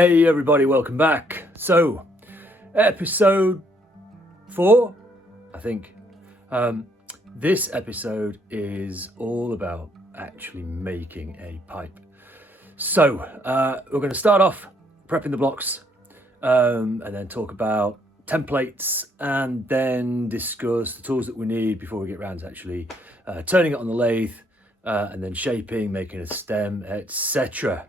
Hey everybody, welcome back. So, episode 4, I think. This episode is all about actually making a pipe. So, we're going to start off prepping the blocks, and then talk about templates, and then discuss the tools that we need before we get around to actually turning it on the lathe, and then shaping, making a stem, etc.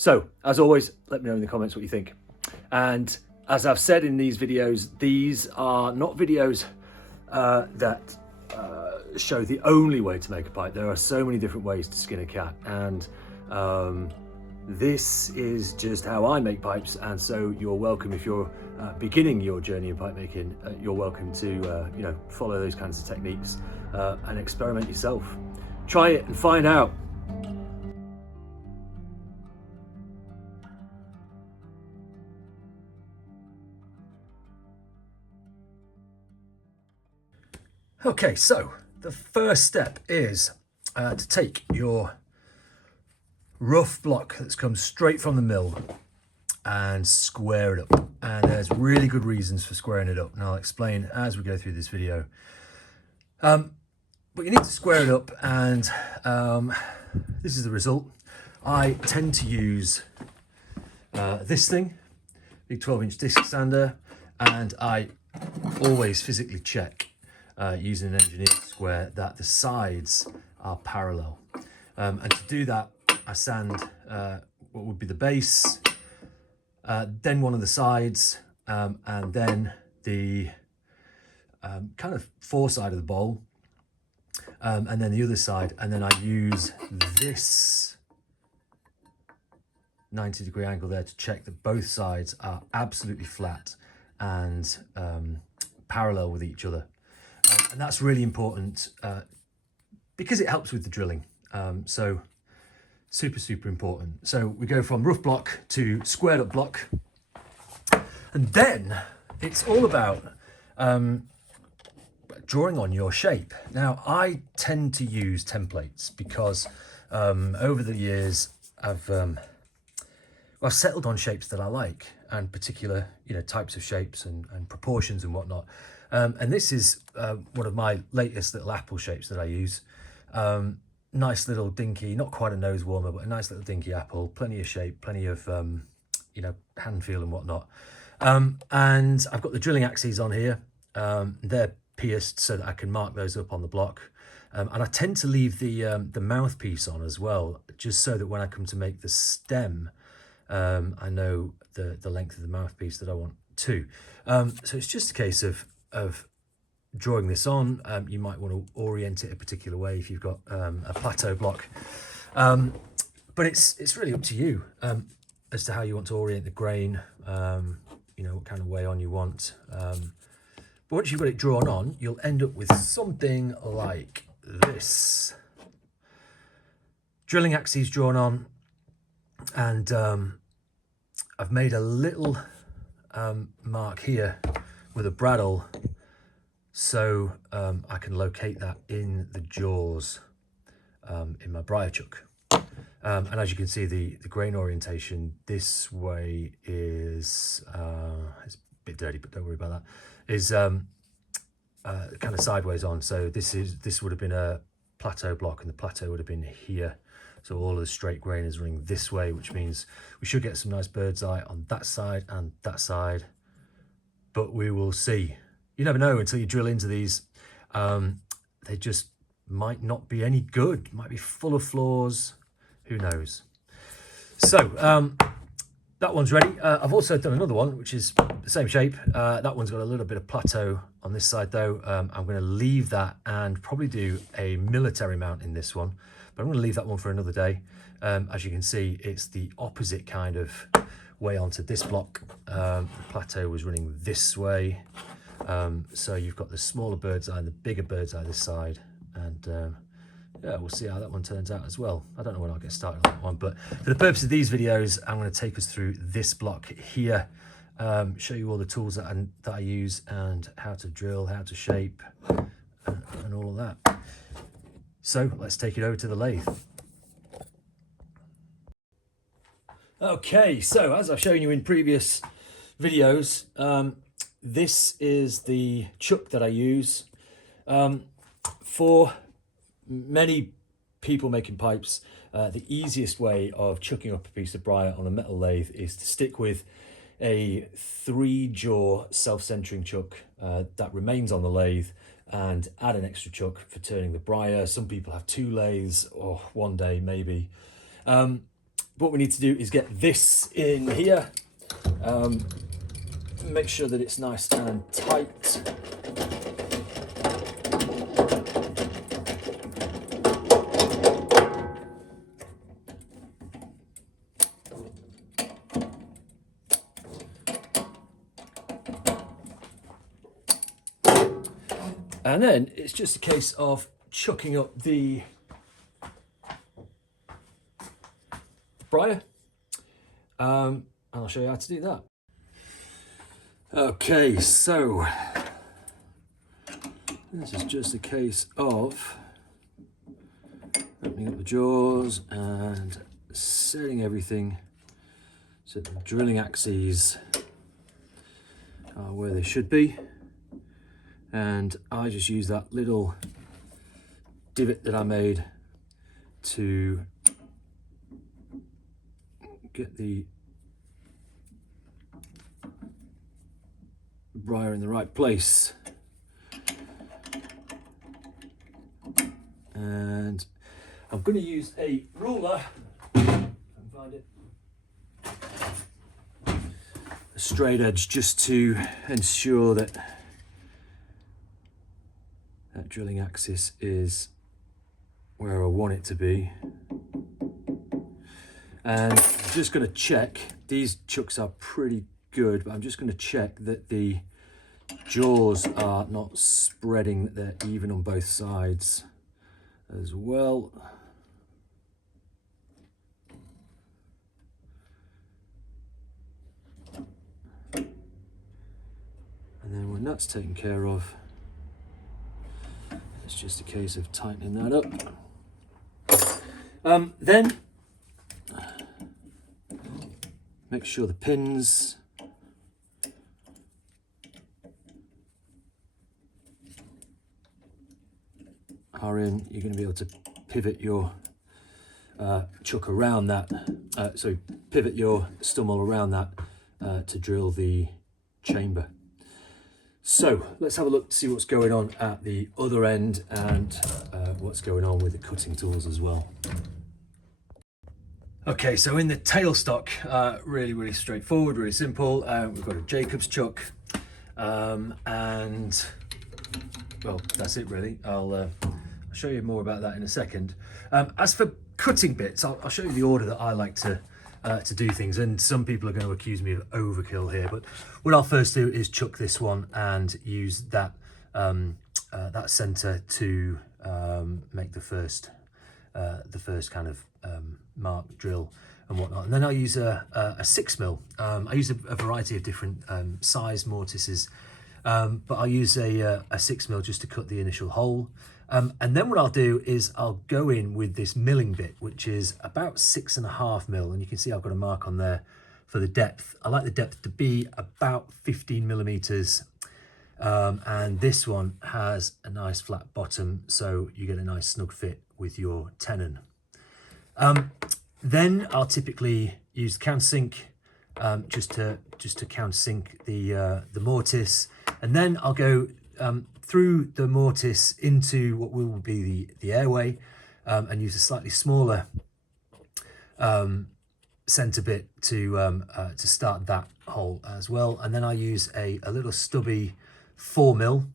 So, as always, let me know in the comments what you think. And as I've said in these videos, these are not videos that show the only way to make a pipe. There are so many different ways to skin a cat, and this is just how I make pipes. And so you're welcome, if you're beginning your journey in pipe making, you're welcome to follow those kinds of techniques and experiment yourself. Try it and find out. Okay, so the first step is to take your rough block that's come straight from the mill and square it up. And there's really good reasons for squaring it up, and I'll explain as we go through this video. But you need to square it up, and this is the result. I tend to use this thing, big 12-inch disc sander, and I always physically check using an engineered square that the sides are parallel. And to do that, I sand what would be the base, then one of the sides, and then the kind of foreside of the bowl, and then the other side, and then I use this 90-degree angle there to check that both sides are absolutely flat and parallel with each other. And that's really important because it helps with the drilling. So super important. So we go from rough block to squared up block, and then it's all about drawing on your shape. Now, I tend to use templates because over the years I've settled on shapes that I like, and particular types of shapes and proportions and whatnot. And this is one of my latest little apple shapes that I use. Nice little dinky, not quite a nose warmer, but a nice little dinky apple, plenty of shape, plenty of hand feel and whatnot. And I've got the drilling axes on here. They're pierced so that I can mark those up on the block. And I tend to leave the mouthpiece on as well, just so that when I come to make the stem, I know the length of the mouthpiece that I want too. So it's just a case of drawing this on. You might want to orient it a particular way if you've got a plateau block, but it's really up to you as to how you want to orient the grain, what kind of way on you want. But once you've got it drawn on, you'll end up with something like this. Drilling axes drawn on, and I've made a little mark here with a bradawl, so I can locate that in the jaws in my briar chuck. And as you can see, the grain orientation this way is, it's a bit dirty, but don't worry about that, is kind of sideways on. So this would have been a plateau block, and the plateau would have been here. So all of the straight grain is running this way, which means we should get some nice bird's eye on that side and that side. But we will see. You never know until you drill into these. They just might not be any good, might be full of flaws, who knows. So that one's ready. I've also done another one, which is the same shape. That one's got a little bit of plateau on this side though. I'm going to leave that and probably do a military mount in this one, but I'm going to leave that one for another day. As you can see, it's the opposite kind of way onto this block. The plateau was running this way. So you've got the smaller bird's eye and the bigger bird's eye this side, and yeah, we'll see how that one turns out as well. I don't know when I'll get started on that one, but for the purpose of these videos, I'm going to take us through this block here, show you all the tools that I use and how to drill, how to shape, and all of that. So let's take it over to the lathe. Okay, so as I've shown you in previous videos, this is the chuck that I use. For many people making pipes, the easiest way of chucking up a piece of briar on a metal lathe is to stick with a 3-jaw self-centering chuck that remains on the lathe, and add an extra chuck for turning the briar. Some people have 2 lathes, or one day maybe. What we need to do is get this in here, make sure that it's nice and tight. And then it's just a case of chucking up the briar, and I'll show you how to do that. Okay, so this is just a case of opening up the jaws and setting everything so the drilling axes are where they should be. And I just use that little divot that I made to get the briar in the right place. And I'm going to use a ruler, if I can find it, a straight edge, just to ensure that that drilling axis is where I want it to be. And I'm just going to check, these chucks are pretty good, but I'm just going to check that the jaws are not spreading, that they're even on both sides as well. And then when that's taken care of, it's just a case of tightening that up. Then make sure the pins are in. You're going to be able to pivot your chuck around that, so pivot your stummel around that to drill the chamber. So let's have a look to see what's going on at the other end, and what's going on with the cutting tools as well. Okay, so in the tailstock, really straightforward, really simple. We've got a Jacob's chuck, and well, that's it really. I'll show you more about that in a second. As for cutting bits, I'll show you the order that I like to do things, and some people are going to accuse me of overkill here, but what I'll first do is chuck this one and use that that center to make the first kind of mark drill and whatnot, and then I'll use a 6mm. I use a variety of different size mortises, but I'll use a 6mm just to cut the initial hole. And then what I'll do is I'll go in with this milling bit, which is about 6.5mm, and you can see I've got a mark on there for the depth. I like the depth to be about 15mm, and this one has a nice flat bottom, so you get a nice snug fit with your tenon. Then I'll typically use countersink, just to countersink the mortise, and then I'll go through the mortise into what will be the airway, and use a slightly smaller centre bit to start that hole as well. And then I use a little stubby 4mm,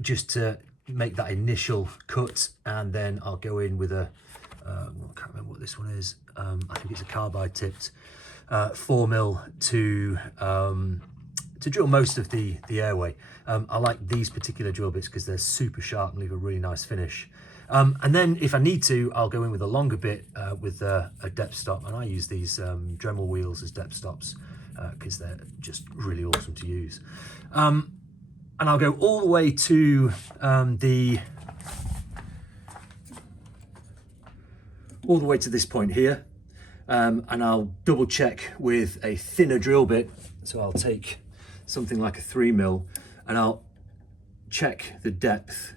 just to make that initial cut, and then I'll go in with a I can't remember what this one is. I think it's a carbide tipped 4mm to drill most of the airway. I like these particular drill bits because they're super sharp and leave a really nice finish. And then if I need to, I'll go in with a longer bit with a depth stop, and I use these Dremel wheels as depth stops because they're just really awesome to use. And I'll go all the way to this point here. and I'll double check with a thinner drill bit. So I'll take something like a 3mm and I'll check the depth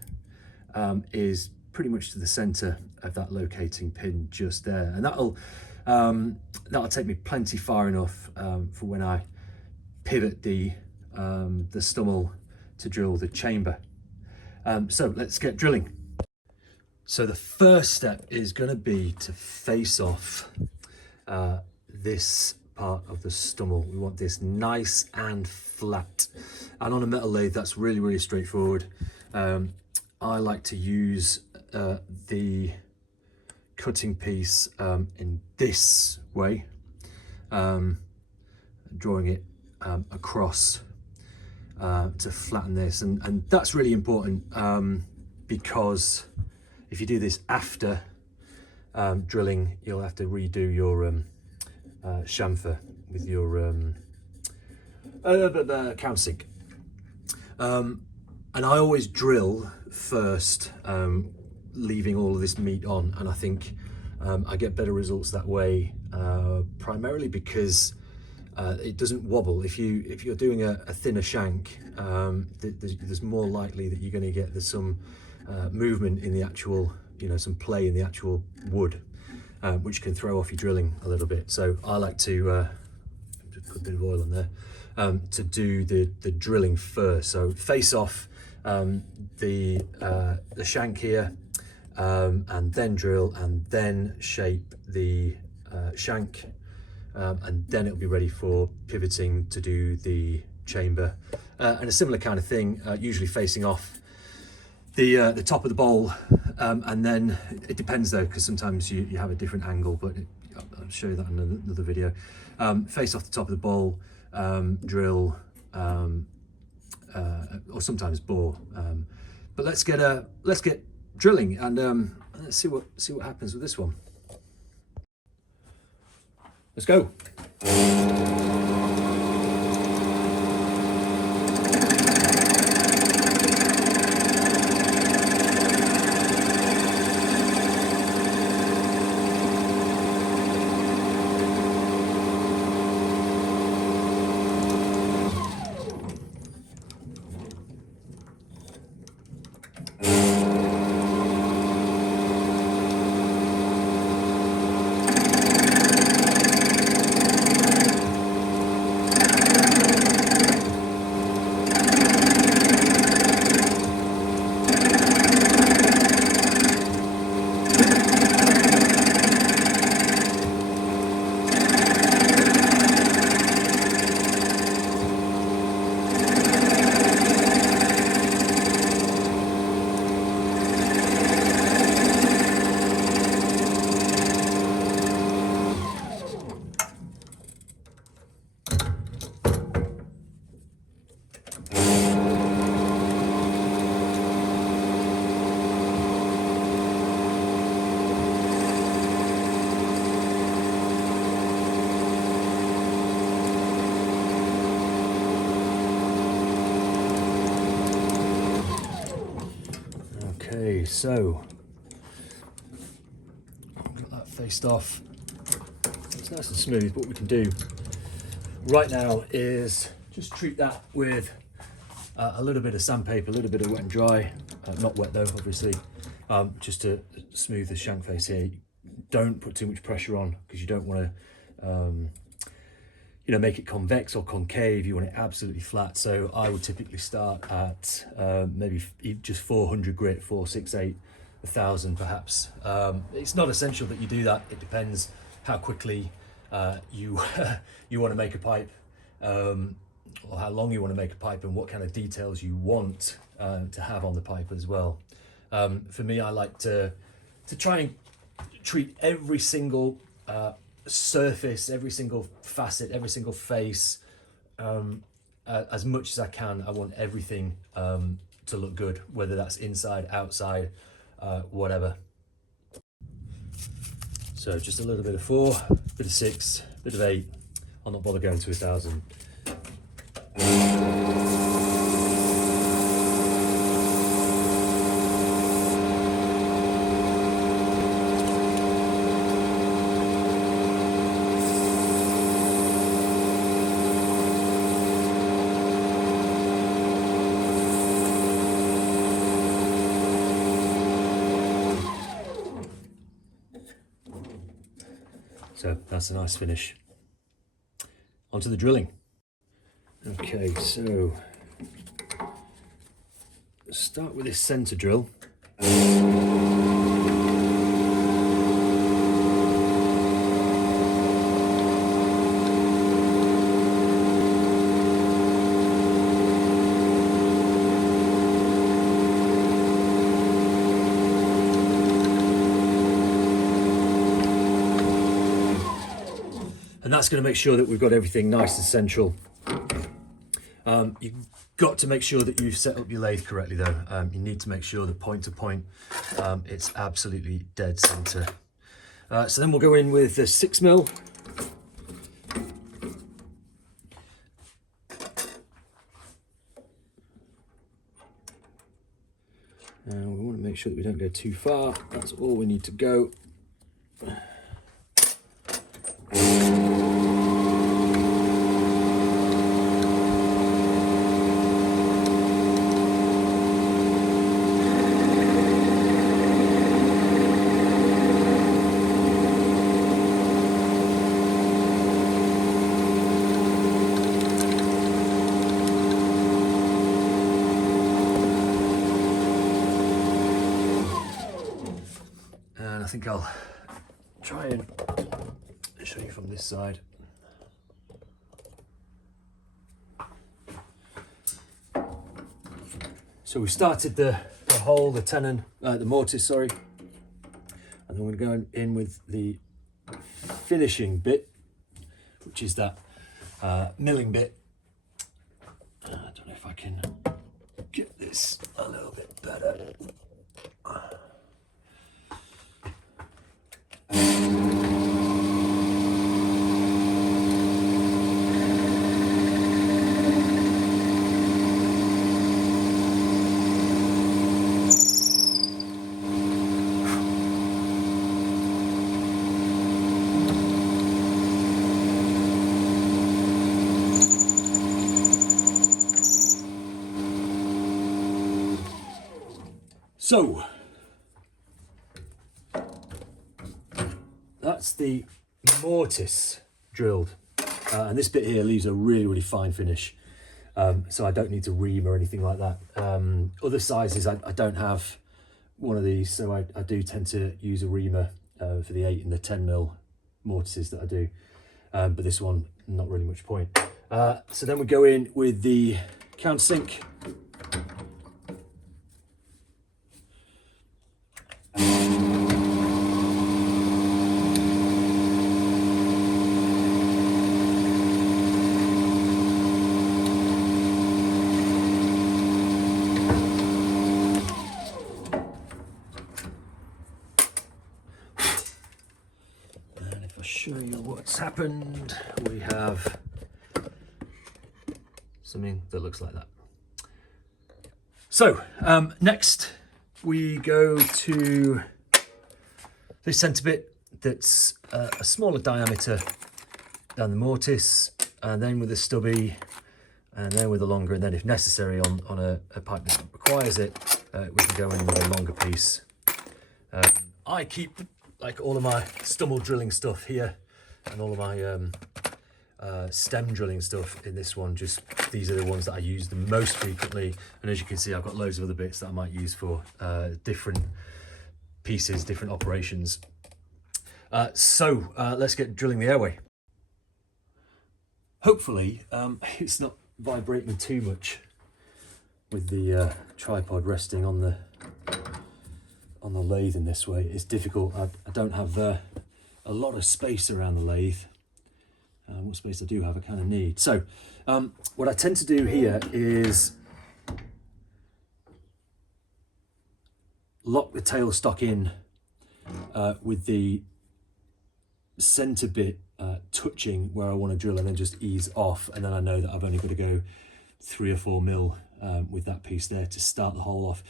is pretty much to the center of that locating pin just there, and that'll take me plenty far enough for when I pivot the stummel to drill the chamber. So let's get drilling. So the first step is going to be to face off this part of the stummel. We want this nice and flat, and on a metal lathe that's really straightforward. I like to use the cutting piece in this way, drawing it across to flatten this, and that's really important because if you do this after drilling, you'll have to redo your chamfer with your countersink. And I always drill first, leaving all of this meat on, and I think I get better results that way, primarily because it doesn't wobble. If you're doing a thinner shank, there's more likely that you're going to get some movement in the actual, some play in the actual wood, which can throw off your drilling a little bit. So I like to just put a bit of oil on there to do the drilling first. So face off the shank here, and then drill, and then shape the shank, and then it'll be ready for pivoting to do the chamber. And a similar kind of thing, usually facing off the top of the bowl, and then it depends though, because sometimes you have a different angle, but I'll show you that in another video. Face off the top of the bowl, drill, or sometimes bore. But let's get drilling, and let's see what happens with this one. Let's go. Okay, so I've got that faced off. It's nice and smooth. What we can do right now is just treat that with a little bit of sandpaper, a little bit of wet and dry, not wet though, obviously, just to smooth the shank face here. Don't put too much pressure on, because you don't want to make it convex or concave. You want it absolutely flat. So I would typically start at maybe just 400 grit, 468, 1000 perhaps. It's not essential that you do that. It depends how quickly you you want to make a pipe, or how long you want to make a pipe, and what kind of details you want to have on the pipe as well. For me, I like to try and treat every single surface, every single facet, every single face as much as I can. I want everything to look good, whether that's inside, outside, whatever. So just a little bit of 4, bit of 6, bit of 8. I'll not bother going to 1000. So that's a nice finish. Onto the drilling. Okay, so start with this center drill. And that's going to make sure that we've got everything nice and central. You've got to make sure that you've set up your lathe correctly though. You need to make sure that point to point, it's absolutely dead center. So then we'll go in with the 6mm. And we want to make sure that we don't go too far. That's all we need to go. I think I'll try and show you from this side. So we started the hole, the tenon, the mortise, sorry, and then we're going in with the finishing bit, which is that milling bit. I don't know if I can get this a little bit better. So that's the mortise drilled, and this bit here leaves a really fine finish, so I don't need to ream or anything like that. Other sizes I don't have one of these, so I do tend to use a reamer for the 8 and the 10mm mortises that I do, but this one not really much point. So then we go in with the countersink. Show you what's happened. We have something that looks like that. So next we go to this centre bit that's a smaller diameter than the mortise, and then with a stubby, and then with a longer, and then if necessary on a pipe that requires it, we can go in with a longer piece. I keep like all of my stumble drilling stuff here, and all of my stem drilling stuff in this one. Just these are the ones that I use the most frequently, and as you can see, I've got loads of other bits that I might use for different pieces, different operations. So let's get drilling the airway. Hopefully it's not vibrating too much with the tripod resting on the lathe in this way. It's difficult. I don't have a lot of space around the lathe. What space I do have I kind of need. So what I tend to do here is lock the tailstock in with the center bit touching where I want to drill, and then just ease off, and then I know that I've only got to go 3 or 4 mil with that piece there to start the hole off.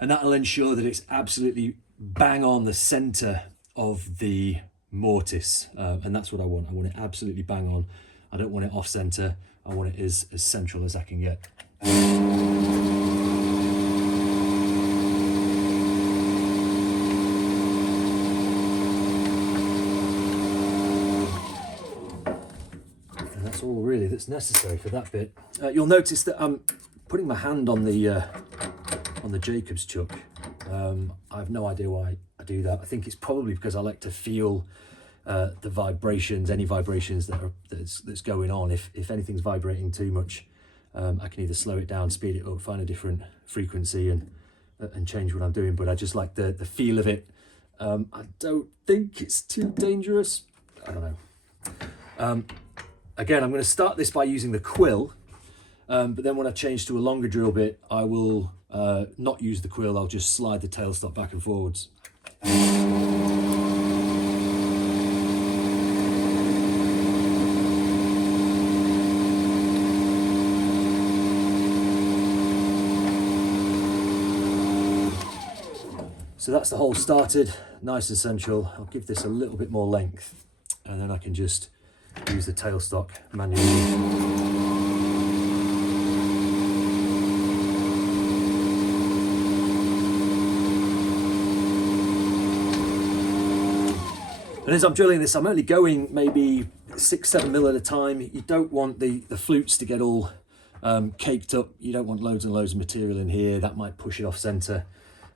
And that'll ensure that it's absolutely bang on the center of the mortise, and that's what I want. I want it absolutely bang on. I don't want it off center. I want it as central as I can get. that's necessary for that bit. You'll notice that I'm putting my hand on the Jacobs chuck. I have no idea why I do that. I think it's probably because I like to feel the vibrations, any vibrations that's going on. If anything's vibrating too much, I can either slow it down, speed it up, find a different frequency and change what I'm doing. But I just like the feel of it. I don't think it's too dangerous. I don't know. Again, I'm going to start this by using the quill, but then when I change to a longer drill bit, I will not use the quill. I'll just slide the tailstop back and forwards. So that's the hole started, nice and central. I'll give this a little bit more length, and then I can just use the tailstock manually. And as I'm drilling this, I'm only going maybe 6-7 mil at a time. You don't want the flutes to get all caked up. You don't want loads and loads of material in here. That might push it off center.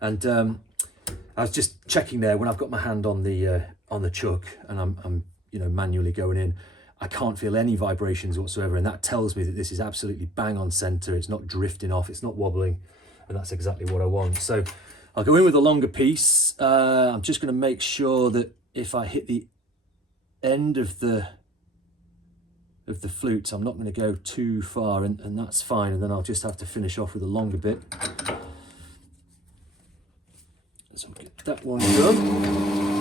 And I was just checking there when I've got my hand on the chuck and I'm manually going in. I can't feel any vibrations whatsoever, and that tells me that this is absolutely bang on center. It's not drifting off, it's not wobbling, and that's exactly what I want. So I'll go in with a longer piece. I'm just going to make sure that if I hit the end of the flute, I'm not going to go too far, and that's fine. And then I'll just have to finish off with a longer bit. So I'll get that one done.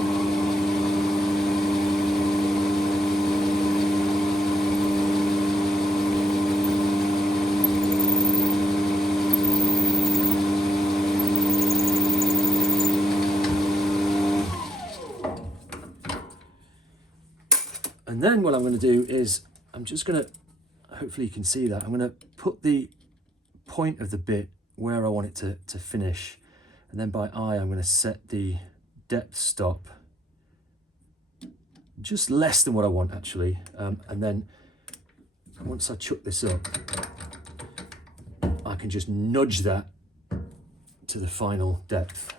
And then what I'm going to do is, I'm just going to, hopefully you can see that, I'm going to put the point of the bit where I want it to finish. And then by eye, I'm going to set the depth stop just less than what I want actually. And then once I chuck this up, I can just nudge that to the final depth.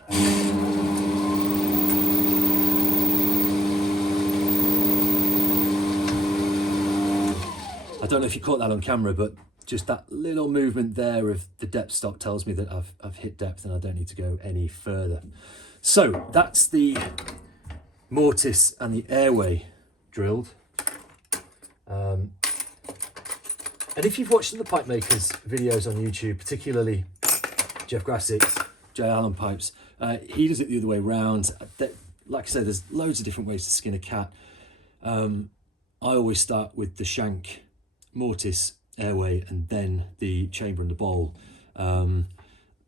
I don't know if you caught that on camera, but just that little movement there of the depth stop tells me that I've hit depth and I don't need to go any further. So that's the mortise and the airway drilled. And if you've watched the pipe makers videos on YouTube, particularly Jeff Grassick's J. Allen pipes, he does it the other way around. Like I said, there's loads of different ways to skin a cat. I always start with the shank mortise airway and then the chamber and the bowl.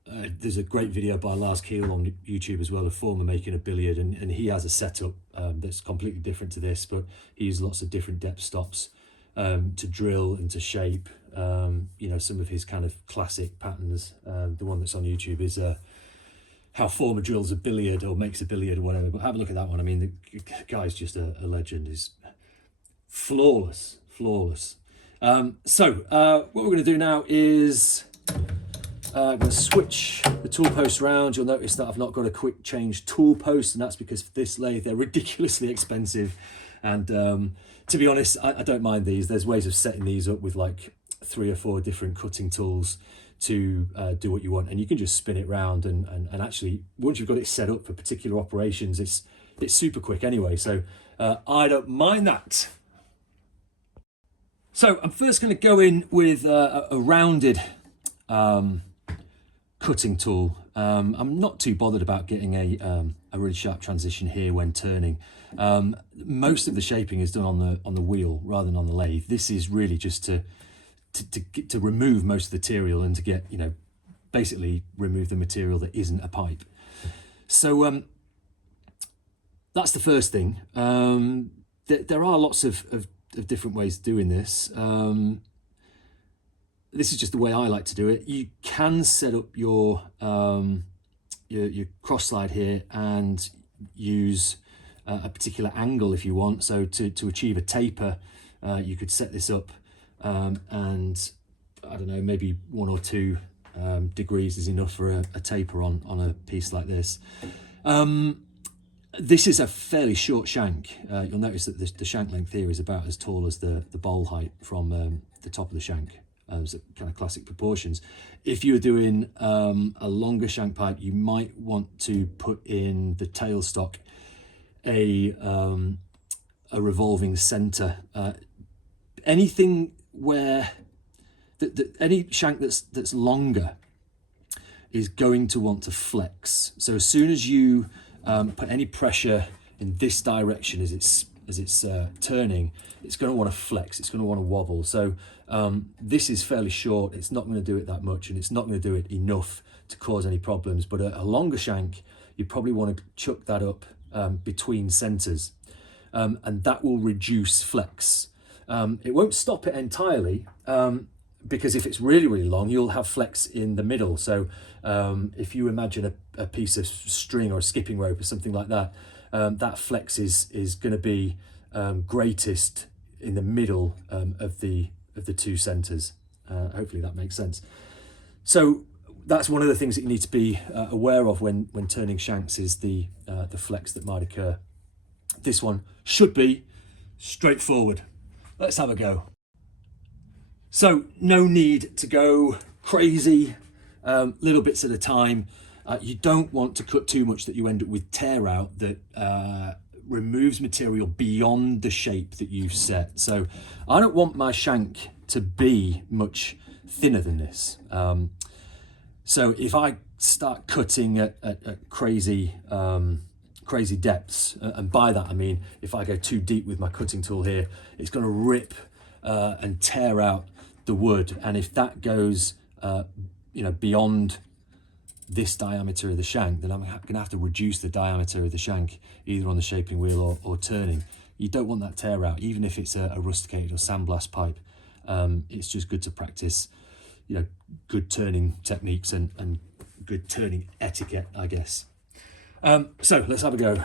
There's a great video by Lars Keel on YouTube as well, a former making a billiard, and he has a setup that's completely different to this, but he uses lots of different depth stops to drill and to shape. Some of his kind of classic patterns. The one that's on YouTube is how former drills a billiard or makes a billiard or whatever, but have a look at that one. I mean, the guy's just a legend. He's flawless. So what we're going to do now is I'm going to switch the tool post around. You'll notice that I've not got a quick change tool post, and that's because for this lathe they're ridiculously expensive. And to be honest, I don't mind these. There's ways of setting these up with like 3 or 4 different cutting tools to do what you want, and you can just spin it round. And actually, once you've got it set up for particular operations, it's super quick anyway. So I don't mind that. So I'm first going to go in with a rounded cutting tool. I'm not too bothered about getting a really sharp transition here when turning. Most of the shaping is done on the wheel rather than on the lathe. This is really just to remove most of the material and to get, basically remove the material that isn't a pipe. So that's the first thing. There are lots of different ways of doing this. This is just the way I like to do it. You can set up your cross slide here and use a particular angle if you want. So to achieve a taper, you could set this up and I don't know, maybe 1 or 2 degrees is enough for a taper on a piece like this. This is a fairly short shank. You'll notice that the shank length here is about as tall as the bowl height from the top of the shank. So kind of classic proportions. If you're doing a longer shank pipe, you might want to put in the tailstock a revolving center. Anything where any shank that's longer is going to want to flex. So as soon as you put any pressure in this direction as it's turning, it's going to want to flex, it's going to want to wobble. So this is fairly short, it's not going to do it that much, and it's not going to do it enough to cause any problems. But a longer shank, you probably want to chuck that up between centers, and that will reduce flex. It won't stop it entirely, because if it's really, really long, you'll have flex in the middle. So if you imagine a piece of string or a skipping rope or something like that, that flex is going to be greatest in the middle of the 2 centers. Hopefully that makes sense. So that's one of the things that you need to be aware of when turning shanks, is the flex that might occur. This one should be straightforward. Let's have a go. So no need to go crazy, little bits at a time. You don't want to cut too much that you end up with tear out that removes material beyond the shape that you've set. So I don't want my shank to be much thinner than this. So if I start cutting at crazy depths, and by that I mean if I go too deep with my cutting tool here, it's going to rip and tear out the wood. And if that goes beyond this diameter of the shank, then I'm going to have to reduce the diameter of the shank, either on the shaping wheel or turning. You don't want that tear out, even if it's a rusticated or sandblast pipe. It's just good to practice, good turning techniques and good turning etiquette, I guess. So let's have a go.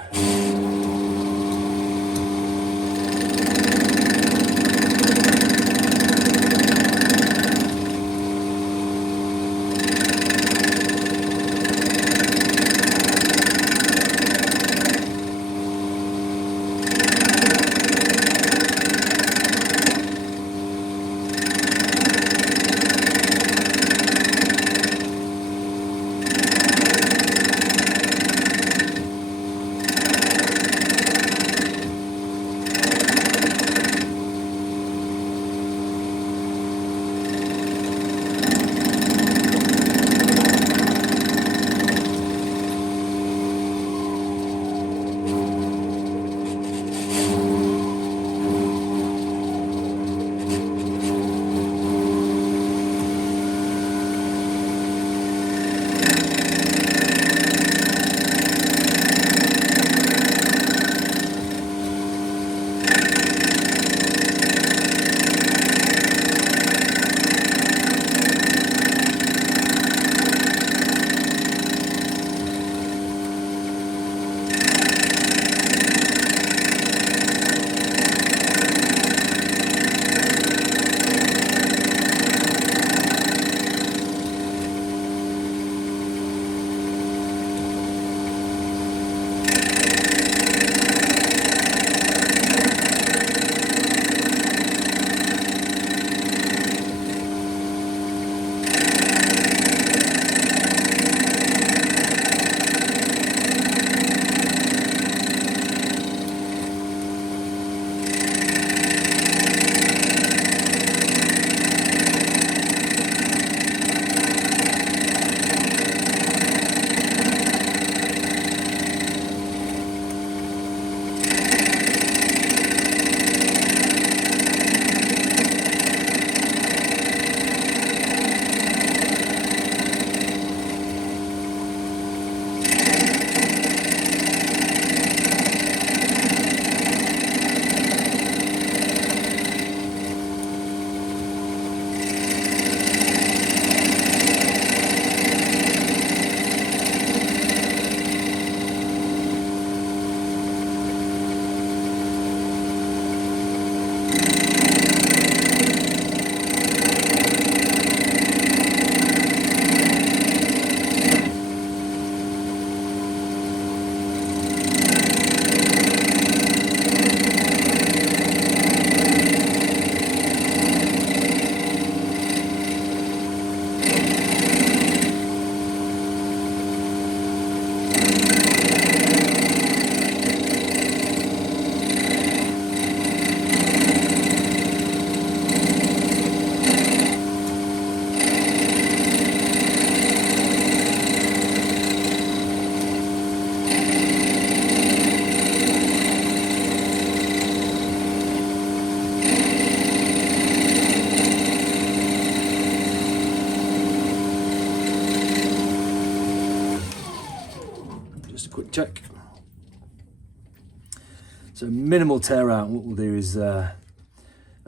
So minimal tear out. What we'll do is a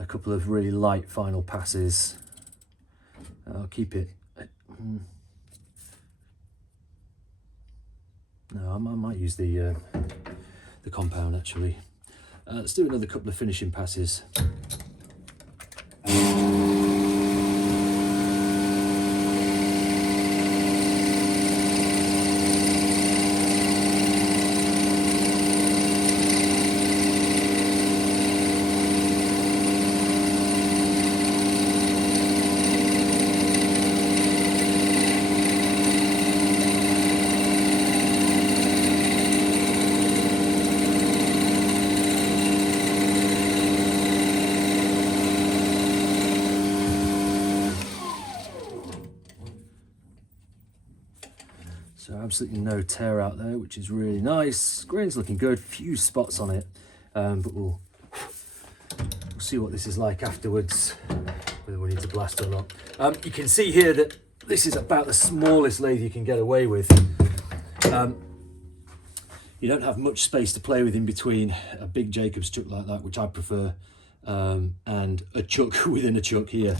couple of really light final passes. I'll keep it. No, I might use the compound actually. Let's do another couple of finishing passes. So absolutely no tear out there, which is really nice. Grain's looking good, few spots on it, but we'll see what this is like afterwards, whether we need to blast or not. You can see here that this is about the smallest lathe you can get away with. You don't have much space to play with in between a big Jacob's chuck like that, which I prefer, and a chuck within a chuck here.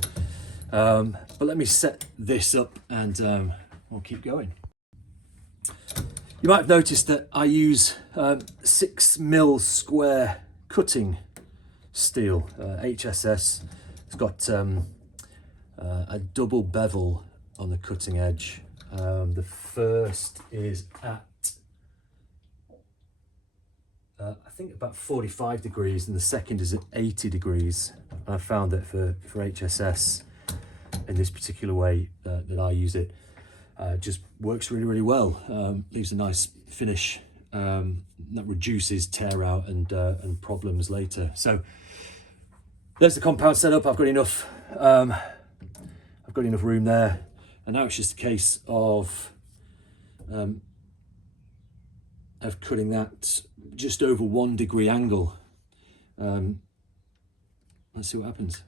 But let me set this up and we'll keep going. You might have noticed that I use 6mm square cutting steel, HSS. It's got a double bevel on the cutting edge. The first is at I think about 45 degrees and the second is at 80 degrees. I found that for HSS in this particular way that I use it, just works really well. Leaves a nice finish that reduces tear out and problems later. So there's the compound setup. I've got enough room there, and now it's just a case of cutting that just over 1 degree angle. Let's see what happens.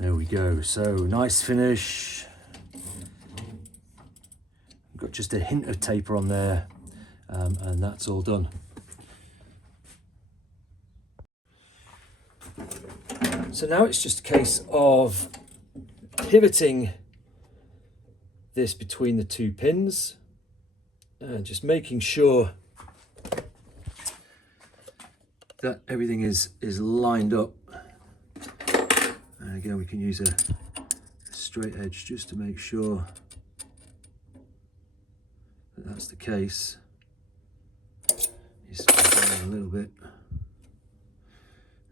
There we go. So nice finish. Got just a hint of taper on there, and that's all done. So now it's just a case of pivoting this between the two pins and just making sure that everything is lined up. And again, we can use a straight edge just to make sure that that's the case. Just a little bit.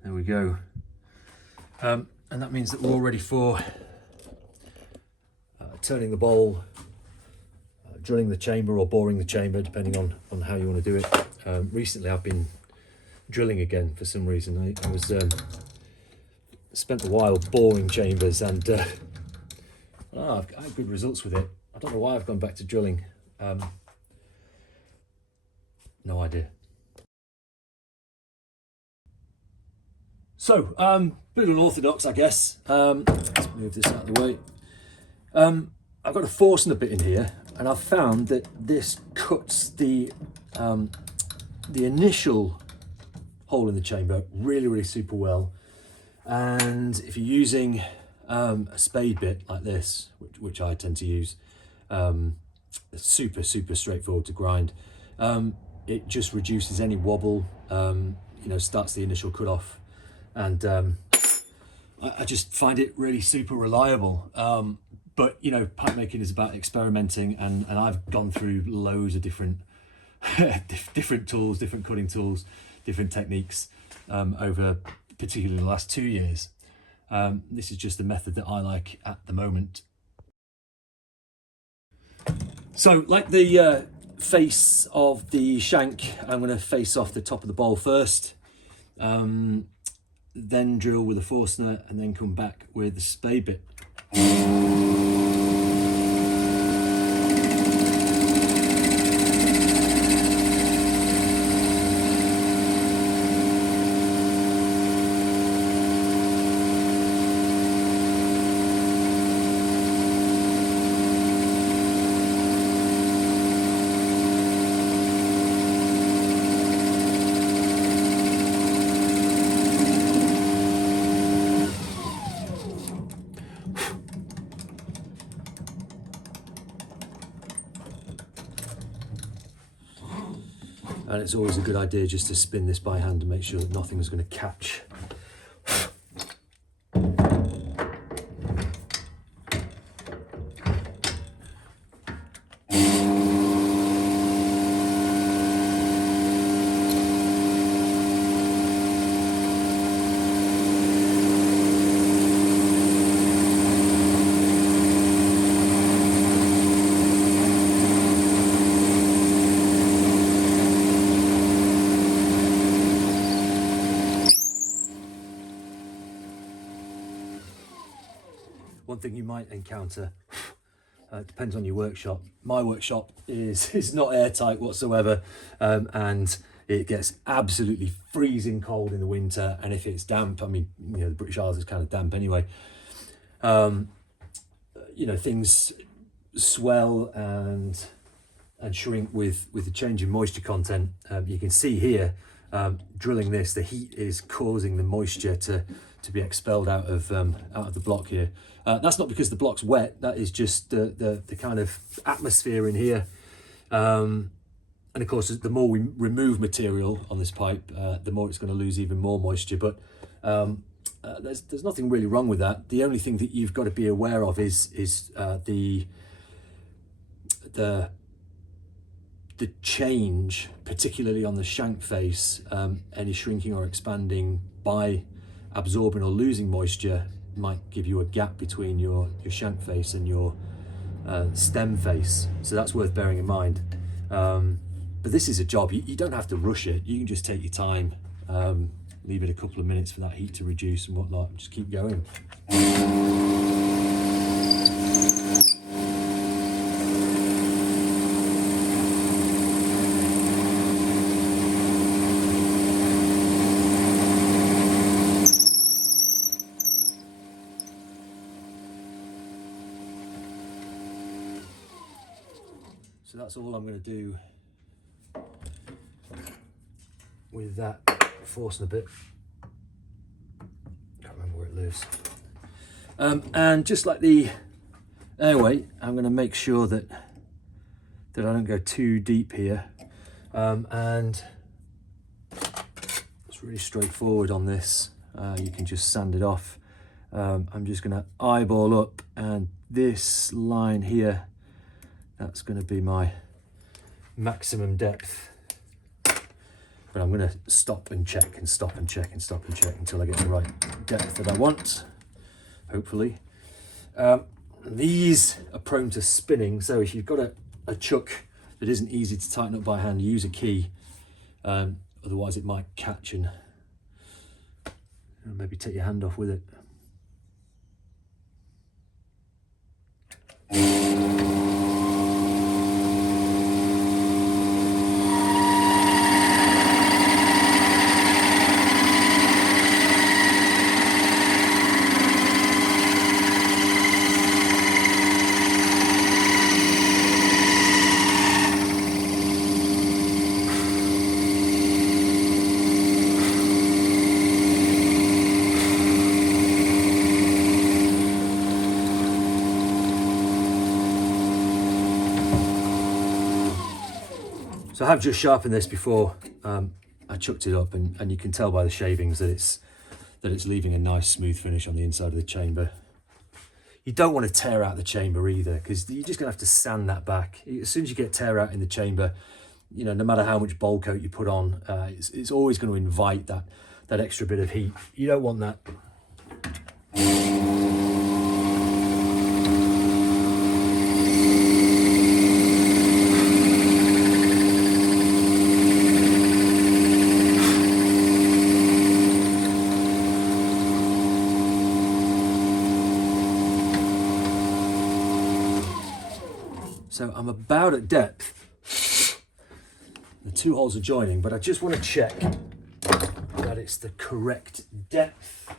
There we go. And that means that we're all ready for turning the bowl, drilling the chamber or boring the chamber, depending on how you want to do it. Recently I've been drilling again for some reason. I was spent a while boring chambers, and I've had good results with it. I don't know why I've gone back to drilling. No idea. So, bit unorthodox, I guess. Let's move this out of the way. I've got a Forstner bit in here, And I've found that this cuts the initial hole in the chamber really super well. And if you're using a spade bit like this, which I tend to use, super straightforward to grind. It just reduces any wobble, you know, starts the initial cut off, and I just find it really super reliable. But you know, pipe making is about experimenting, and I've gone through loads of different different tools, different cutting tools, different techniques over particularly the last 2 years. This is just the method that I like at the moment. So like the face of the shank, I'm going to face off the top of the bowl first, then drill with a Forstner, and then come back with the spade bit. And it's always a good idea just to spin this by hand to make sure that nothing is going to catch. One thing you might encounter, depends on your workshop. My workshop is not airtight whatsoever, and it gets absolutely freezing cold in the winter. And if it's damp, I mean, you know, the British Isles is kind of damp anyway. You know, things swell and shrink with the change in moisture content. You can see here, drilling this, the heat is causing the moisture to be expelled out of the block here. That's not because the block's wet, that is just the kind of atmosphere in here. And of course, the more we remove material on this pipe, the more it's going to lose even more moisture. But there's nothing really wrong with that. The only thing that you've got to be aware of is the change, particularly on the shank face. Any shrinking or expanding by absorbing or losing moisture might give you a gap between your shank face and your stem face, so that's worth bearing in mind. But this is a job, you don't have to rush it. You can just take your time, leave it a couple of minutes for that heat to reduce and whatnot, and just keep going. So that's all I'm going to do with that Forstner bit. Can't remember where it lives. And just like the airway, I'm going to make sure that I don't go too deep here. And it's really straightforward on this. You can just sand it off. I'm just going to eyeball up, and this line here, that's going to be my maximum depth. But I'm going to stop and check and stop and check and stop and check until I get the right depth that I want, hopefully. These are prone to spinning, so if you've got a chuck that isn't easy to tighten up by hand, use a key. Otherwise it might catch and maybe take your hand off with it. So I have just sharpened this before I chucked it up, and you can tell by the shavings that it's leaving a nice smooth finish on the inside of the chamber. You don't want to tear out the chamber either, because you're just going to have to sand that back. As soon as you get tear out in the chamber, you know, no matter how much bowl coat you put on, it's always going to invite that extra bit of heat. You don't want that. So I'm about at depth. The two holes are joining, but I just want to check that it's the correct depth.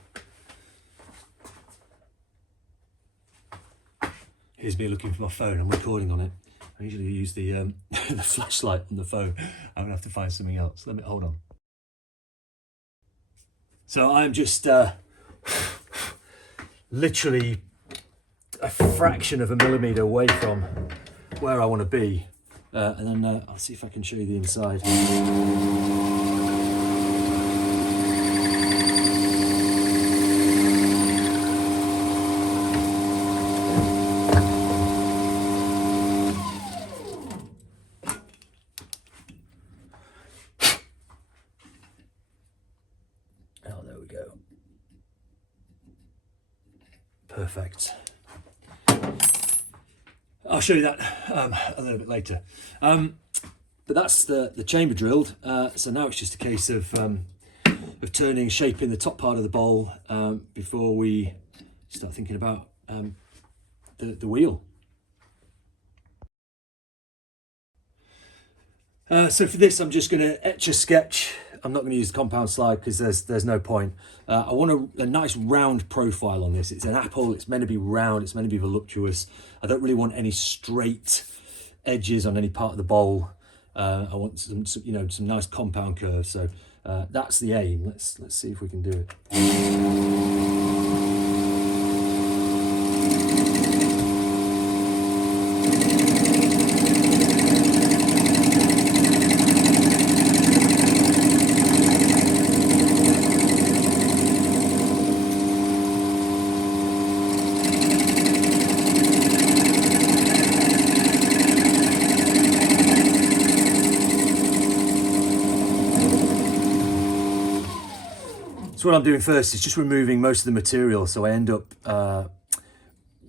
Here's me looking for my phone. I'm recording on it. I usually use the the flashlight on the phone. I'm gonna have to find something else. Let me hold on. So I'm just literally a fraction of a millimetre away from where I want to be, and then I'll see if I can show you the inside. Oh, there we go. Perfect. I'll show you that a little bit later. But that's the chamber drilled. So now it's just a case of turning, shaping the top part of the bowl before we start thinking about the wheel. So for this, I'm just going to etch a sketch. I'm not going to use the compound slide because there's no point. I want a nice round profile on this. It's an apple. It's meant to be round. It's meant to be voluptuous. I don't really want any straight edges on any part of the bowl. I want some nice compound curves. So that's the aim. Let's see if we can do it. So what I'm doing first is just removing most of the material, so I end up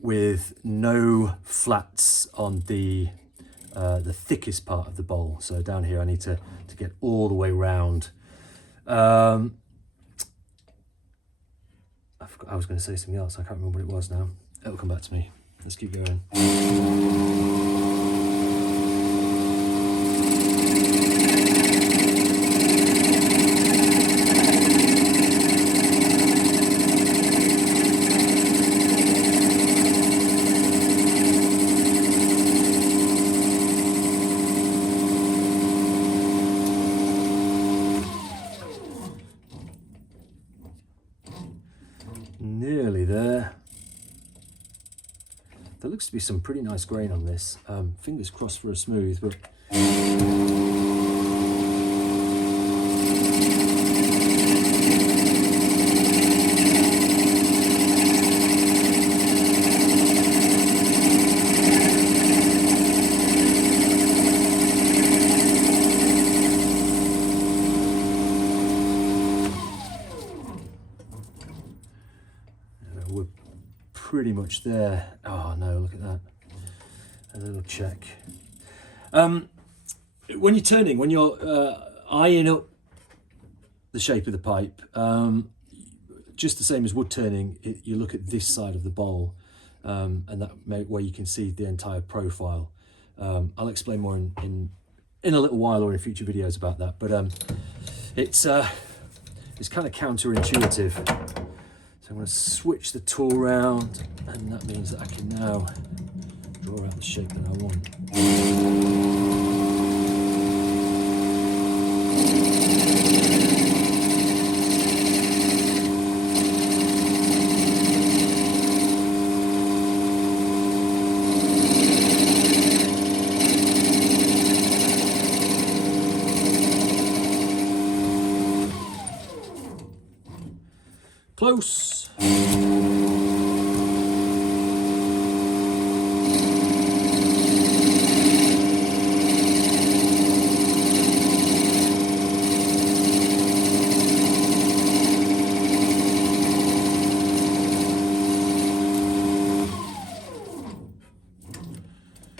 with no flats on the thickest part of the bowl. So down here I need to get all the way round. I was going to say something else, I can't remember what it was now. It'll come back to me. Let's keep going. Nearly there. There looks to be some pretty nice grain on this. Fingers crossed for a smooth, but we're pretty much there. Oh no, look at that. A little check. When you're turning, when you're eyeing up the shape of the pipe, just the same as wood turning, you look at this side of the bowl, and that where you can see the entire profile. I'll explain more in a little while or in future videos about that, but it's kind of counterintuitive. So I'm going to switch the tool round, and that means that I can now draw out the shape that I want. close.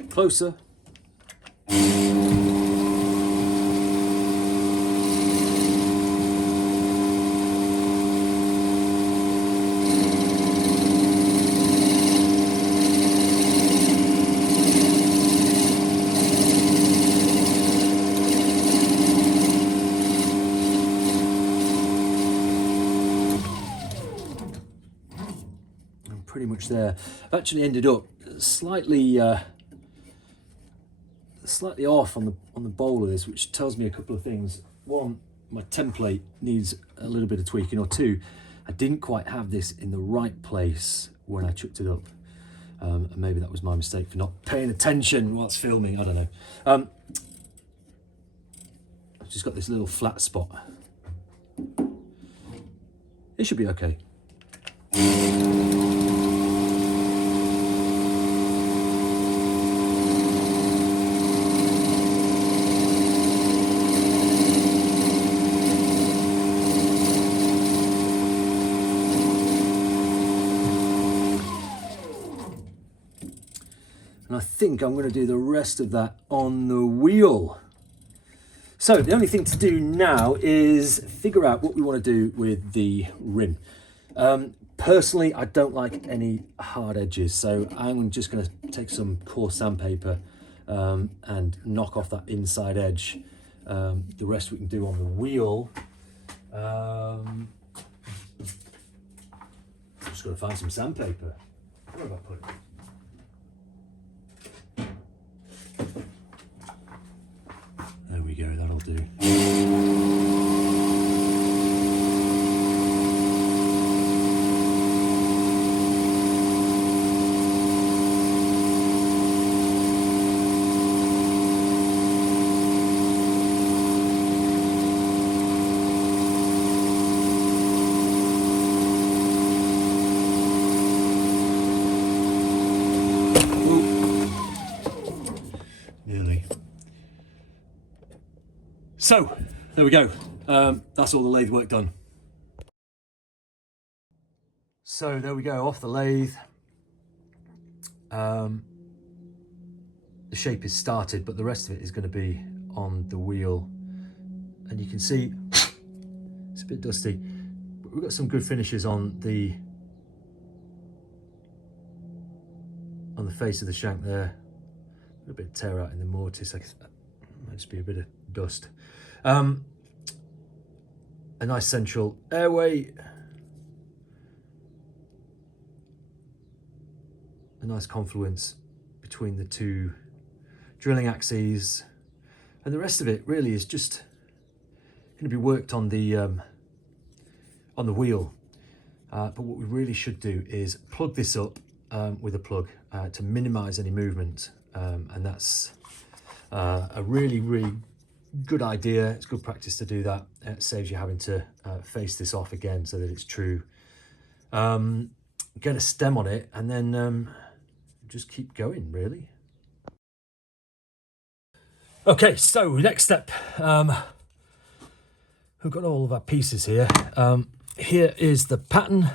Closer. I'm pretty much there. I've actually ended up slightly off on the bowl of this, which tells me a couple of things. One, my template needs a little bit of tweaking, or two, I didn't quite have this in the right place when I chucked it up. And maybe that was my mistake for not paying attention whilst filming, I don't know. I've just got this little flat spot. It should be okay. And I think I'm going to do the rest of that on the wheel. So the only thing to do now is figure out what we want to do with the rim. Personally, I don't like any hard edges, so I'm just going to take some coarse sandpaper and knock off that inside edge. The rest we can do on the wheel. Just got to find some sandpaper. Where have I put it? There we go, that'll do. So, there we go. That's all the lathe work done. So, there we go, off the lathe. The shape is started, but the rest of it is going to be on the wheel. And you can see, it's a bit dusty, but we've got some good finishes on the face of the shank there. A little bit of tear out in the mortise. Might just be a bit of dust. A nice central airway, a nice confluence between the two drilling axes, and the rest of it really is just going to be worked on the wheel. But what we really should do is plug this up with a plug to minimize any movement, and that's a really good idea. It's good practice to do that. It saves you having to face this off again so that it's true. Get a stem on it and then just keep going, really. Okay, so next step. We've got all of our pieces here. Here is the pattern.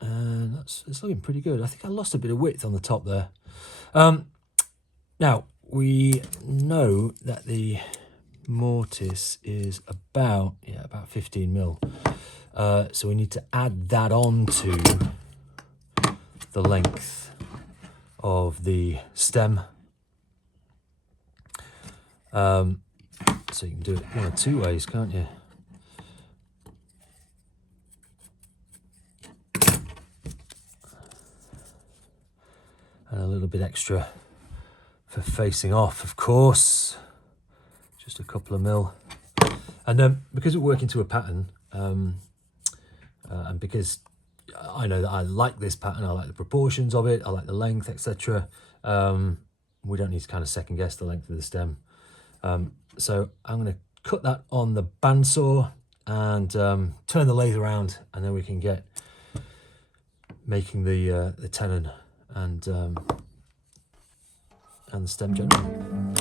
And it's looking pretty good. I think I lost a bit of width on the top there. Now, we know that the mortise is about 15 mil. So we need to add that on to the length of the stem. So you can do it one of two ways, can't you? And a little bit extra for facing off, of course. Just a couple of mil. And because we're working to a pattern, and because I know that I like this pattern, I like the proportions of it, I like the length, etc. We don't need to kind of second guess the length of the stem. So I'm going to cut that on the bandsaw and turn the lathe around, and then we can get making the tenon and the stem general.